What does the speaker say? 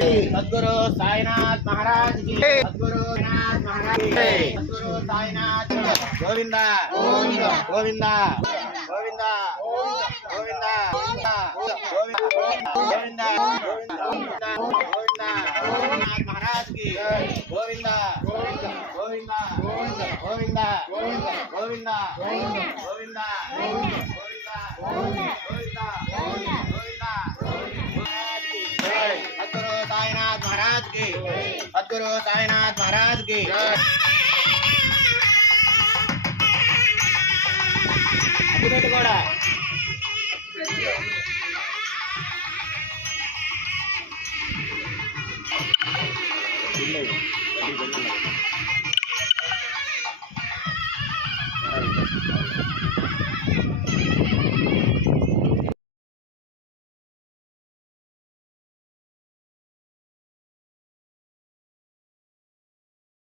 सद्गुरु साईनाथ महाराज की, सद्गुरु साईनाथ महाराज की, सद्गुरु साईनाथ गोविंदा गोविंदा गोविंदा गोविंदा गोविंदा गोविंदा गोविंदा गोविंदा महाराज की गोविंदा गोविंदा गोविंदा गोविंदा गोविंदा गोविंदा सद्गुरु साईनाथ महाराज की, सद्गुरु साईनाथ महाराज की। కూడా